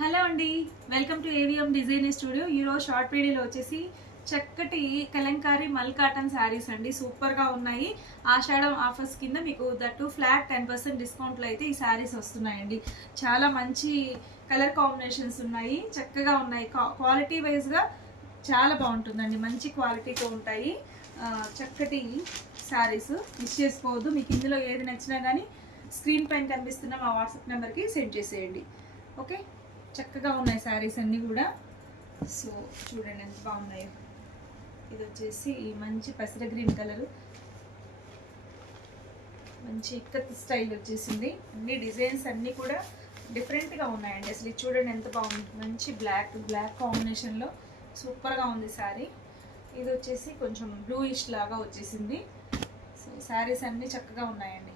Hello అండి, welcome to AVM design studio. ఈరోజు short వీడియోలో వచ్చేసి చక్కటి కలంకారీ మల్ కాటన్ శారీస్ అండి. సూపర్గా ఉన్నాయి. ఆషాఢం ఆఫర్స్ కింద మీకు దట్టు ఫ్లాట్ 10% డిస్కౌంట్లో అయితే ఈ శారీస్ వస్తున్నాయండి. చాలా మంచి కలర్ కాంబినేషన్స్ ఉన్నాయి, చక్కగా ఉన్నాయి. క్వాలిటీ వైజ్గా చాలా బాగుంటుందండి, మంచి క్వాలిటీతో ఉంటాయి. చక్కటి శారీస్ మిస్ చేసుకోవద్దు. మీకు ఇందులో ఏది నచ్చినా కానీ స్క్రీన్ పైన కనిపిస్తున్న మా వాట్సాప్ నెంబర్కి సెండ్ చేసేయండి. ఓకే, చక్కగా ఉన్నాయి శారీస్ అన్నీ కూడా. సో చూడండి ఎంత బాగున్నాయో. ఇది వచ్చేసి మంచి పెసర గ్రీన్ కలరు, మంచి ఇక్కత్ స్టైల్ వచ్చేసింది. అన్ని డిజైన్స్ అన్నీ కూడా డిఫరెంట్గా ఉన్నాయండి. అసలు ఇది చూడండి ఎంత బాగుంది. మంచి బ్లాక్ కాంబినేషన్లో సూపర్గా ఉంది శారీ. ఇది వచ్చేసి కొంచెం బ్లూయిష్ లాగా వచ్చేసింది. సో శారీస్ అన్నీ చక్కగా ఉన్నాయండి.